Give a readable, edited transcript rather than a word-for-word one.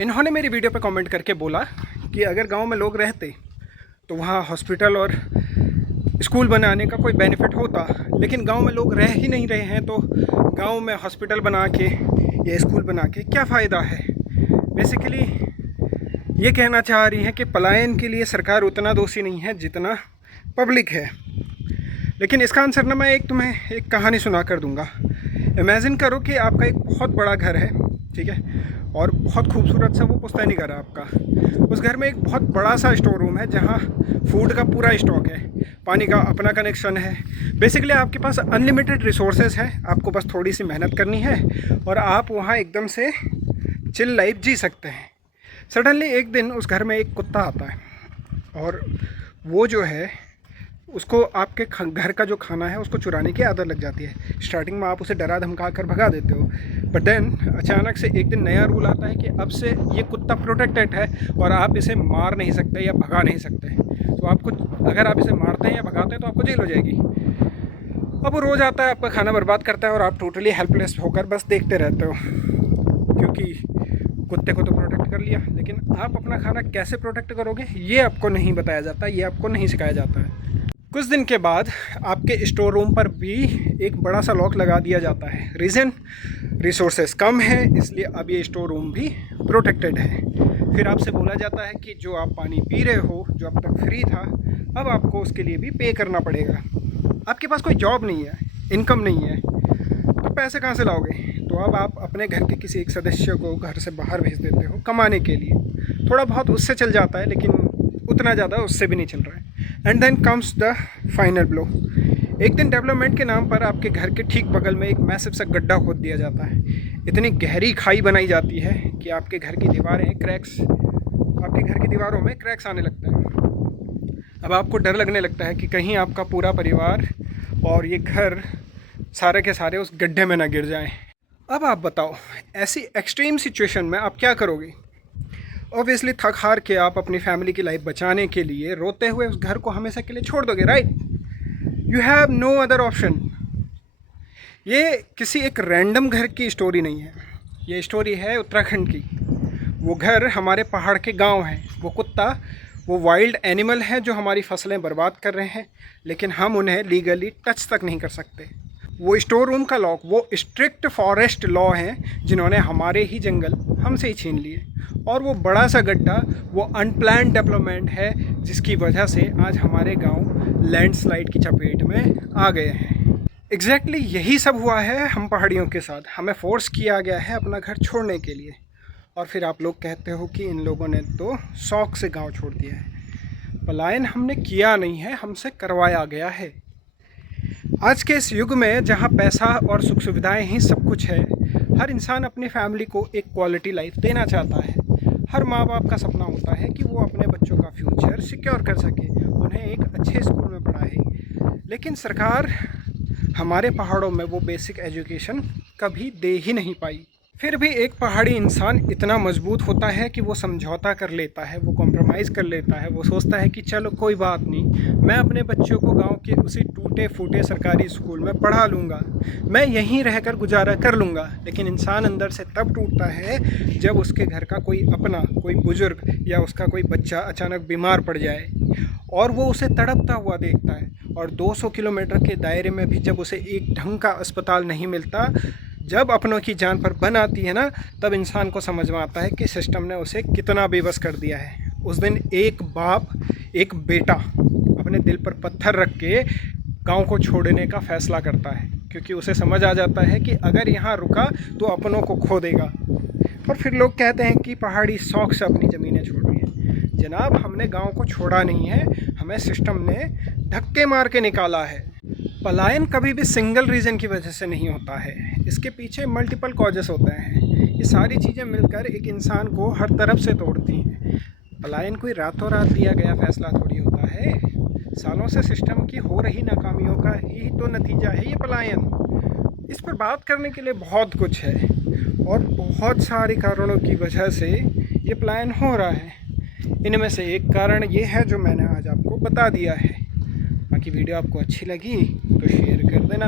इन्होंने मेरी वीडियो पे कमेंट करके बोला कि अगर गांव में लोग रहते तो वहाँ हॉस्पिटल और स्कूल बनाने का कोई बेनिफिट होता, लेकिन गांव में लोग रह ही नहीं रहे हैं तो गांव में हॉस्पिटल बना के या स्कूल बना के क्या फ़ायदा है। बेसिकली ये कहना चाह रही हैं कि पलायन के लिए सरकार उतना दोषी नहीं है जितना पब्लिक है। लेकिन इसका आंसर ना मैं तुम्हें एक कहानी सुना कर दूँगा। इमेजिन करो कि आपका एक बहुत बड़ा घर है, ठीक है, और बहुत खूबसूरत सा वो पुश्तैनी घर है आपका। उस घर में एक बहुत बड़ा सा स्टोर रूम है जहाँ फूड का पूरा स्टॉक है, पानी का अपना कनेक्शन है। बेसिकली आपके पास अनलिमिटेड रिसोर्सेज हैं, आपको बस थोड़ी सी मेहनत करनी है और आप वहाँ एकदम से चिल लाइफ जी सकते हैं। सडनली एक दिन उस घर में एक कुत्ता आता है और वो जो है उसको आपके घर का जो खाना है उसको चुराने की आदत लग जाती है। स्टार्टिंग में आप उसे डरा धमका कर भगा देते हो, बट देन अचानक से एक दिन नया रूल आता है कि अब से ये कुत्ता प्रोटेक्टेड है और आप इसे मार नहीं सकते या भगा नहीं सकते। तो आपको, अगर आप इसे मारते हैं या भगाते हैं तो आपको जेल हो जाएगी। अब वो रोज़ आता है, आपका खाना बर्बाद करता है और आप टोटली हेल्पलेस होकर बस देखते रहते हो, क्योंकि कुत्ते को तो प्रोटेक्ट कर लिया, लेकिन आप अपना खाना कैसे प्रोटेक्ट करोगे ये आपको नहीं बताया जाता, ये आपको नहीं सिखाया जाता है। कुछ दिन के बाद आपके स्टोर रूम पर भी एक बड़ा सा लॉक लगा दिया जाता है। रीज़न, रिसोर्सेज कम है, इसलिए अब ये स्टोर रूम भी प्रोटेक्टेड है। फिर आपसे बोला जाता है कि जो आप पानी पी रहे हो, जो अब तक फ्री था, अब आपको उसके लिए भी पे करना पड़ेगा। आपके पास कोई जॉब नहीं है, इनकम नहीं है, तो पैसे कहाँ से लाओगे? तो अब आप अपने घर के किसी एक सदस्य को घर से बाहर भेज देते हो कमाने के लिए। थोड़ा बहुत उससे चल जाता है, लेकिन उतना ज़्यादा उससे भी नहीं चल रहा है। And then comes the final blow. एक दिन डेवलपमेंट के नाम पर आपके घर के ठीक बगल में एक मैसिव सा गड्ढा खोद दिया जाता है। इतनी गहरी खाई बनाई जाती है कि आपके घर की दीवारें आपके घर की दीवारों में क्रैक्स आने लगते हैं। अब आपको डर लगने लगता है कि कहीं आपका पूरा परिवार और ये घर सारे के सारे उस गड्ढे में ना गिर जाएं। अब आप बताओ, ऐसी एक्सट्रीम सिचुएशन में आप क्या करोगे? ऑब्वियसली थक हार के आप अपनी फैमिली की लाइफ बचाने के लिए रोते हुए उस घर को हमेशा के लिए छोड़ दोगे, right? You have no other option. ये किसी एक रैंडम घर की स्टोरी नहीं है, ये स्टोरी है उत्तराखंड की। वो घर हमारे पहाड़ के गांव हैं, वो कुत्ता वो वाइल्ड एनिमल है जो हमारी फसलें बर्बाद कर रहे हैं, लेकिन हम उन्हें लीगली टच तक नहीं कर सकते। वो स्टोर रूम का लॉक वो स्ट्रिक्ट फॉरेस्ट लॉ हैं जिन्होंने हमारे ही जंगल हमसे ही छीन लिए। और वो बड़ा सा गड्ढा वो अनप्लान्ड डेवलपमेंट है जिसकी वजह से आज हमारे गांव लैंडस्लाइड की चपेट में आ गए हैं। एग्जैक्टली यही सब हुआ है हम पहाड़ियों के साथ। हमें फोर्स किया गया है अपना घर छोड़ने के लिए, और फिर आप लोग कहते हो कि इन लोगों ने तो शौक से गांव छोड़ दिया है। पलायन हमने किया नहीं है, हमसे करवाया गया है। आज के इस युग में जहां पैसा और सुख सुविधाएं ही सब कुछ है, हर इंसान अपनी फैमिली को एक क्वालिटी लाइफ देना चाहता है। हर माँ बाप का सपना होता है कि वो अपने बच्चों का फ्यूचर सिक्योर कर सके, उन्हें एक अच्छे स्कूल में पढ़ाए। लेकिन सरकार हमारे पहाड़ों में वो बेसिक एजुकेशन कभी दे ही नहीं पाई। फिर भी एक पहाड़ी इंसान इतना मजबूत होता है कि वो समझौता कर लेता है, वो कॉम्प्रोमाइज़ कर लेता है। वो सोचता है कि चलो कोई बात नहीं, मैं अपने बच्चों को गांव के उसी टूटे फूटे सरकारी स्कूल में पढ़ा लूँगा, मैं यहीं रहकर गुजारा कर लूँगा। लेकिन इंसान अंदर से तब टूटता है जब उसके घर का कोई अपना, कोई बुजुर्ग या उसका कोई बच्चा अचानक बीमार पड़ जाए और वो उसे तड़पता हुआ देखता है। और 200 किलोमीटर के दायरे में भी जब उसे एक ढंग का अस्पताल नहीं मिलता, जब अपनों की जान पर बन आती है ना, तब इंसान को समझ में आता है कि सिस्टम ने उसे कितना बेबस कर दिया है। उस दिन एक बाप, एक बेटा अपने दिल पर पत्थर रख के गांव को छोड़ने का फैसला करता है, क्योंकि उसे समझ आ जाता है कि अगर यहाँ रुका तो अपनों को खो देगा। और फिर लोग कहते हैं कि पहाड़ी शौक से अपनी ज़मीनें छोड़ रही हैं। जनाब, हमने गाँव को छोड़ा नहीं है, हमें सिस्टम ने धक्के मार के निकाला है। पलायन कभी भी सिंगल रीज़न की वजह से नहीं होता है, इसके पीछे मल्टीपल कॉजेस होते हैं। ये सारी चीज़ें मिलकर एक इंसान को हर तरफ से तोड़ती हैं। पलायन कोई रातों रात दिया गया फैसला थोड़ी होता है, सालों से सिस्टम की हो रही नाकामियों का ही तो नतीजा है ये पलायन। इस पर बात करने के लिए बहुत कुछ है और बहुत सारे कारणों की वजह से ये पलायन हो रहा है। इनमें से एक कारण ये है जो मैंने आज आपको बता दिया है। बाकी वीडियो आपको अच्छी लगी तो शेयर कर देना।